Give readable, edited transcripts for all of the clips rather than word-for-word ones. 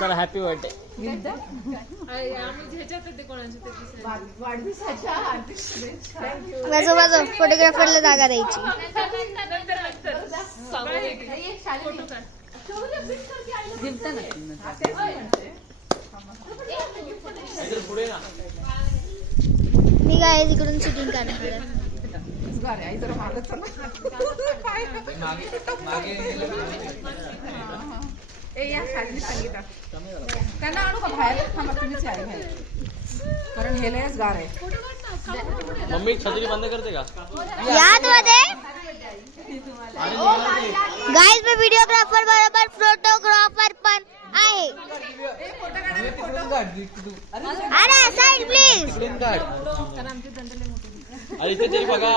चला happy birthday. फोटोग्राफरला जागा द्यायची. मी काय तिकडून शूटिंग करणार. त्यांना आणू का बाहेर? कारण हे लयच गार आहे. मम्मी छत्री बंद करते का? याद मध्ये गाइस मैं वीडियोग्राफर बरोबर फोटोग्राफर पण आहे. अरे साइड प्लीज. अरे इथे तरी बघा.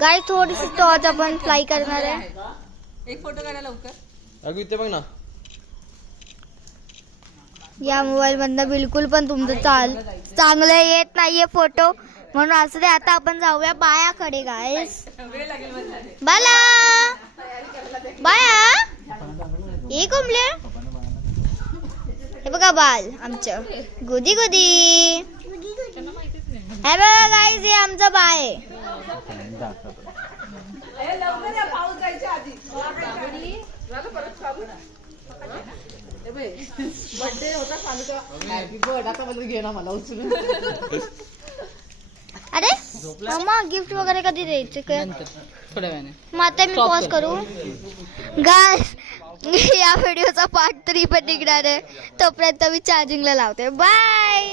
गाइस थोडीशी टॉर्च आपण फ्लाय करणार आहे. एक फोटो काढा लवकर. अगं इथे बघ ना. या मोबाईल मधनं बिलकुल पण तुमचं चांगलं येत नाहीये फोटो, म्हणून असं दे. आता आपण जाऊया बायाकडे गाइस. बाला बाया हे कोंबले. हे बघा बाल आमचं गुदी गुदी. हे बघा गाइस हे आमचं बाय. बर्थडे होता चालू का? Happy birthday. आता मला घे ना, मला उचलून. अरे मम्मा गिफ्ट वगैरे कधी द्यायचे काय? थोड्या वेळाने. मग आता मी पॉज करू. गाइस या व्हिडिओचा पार्ट 3 पण निघणार आहे. तोपर्यंत मी चार्जिंगला लावते. बाय.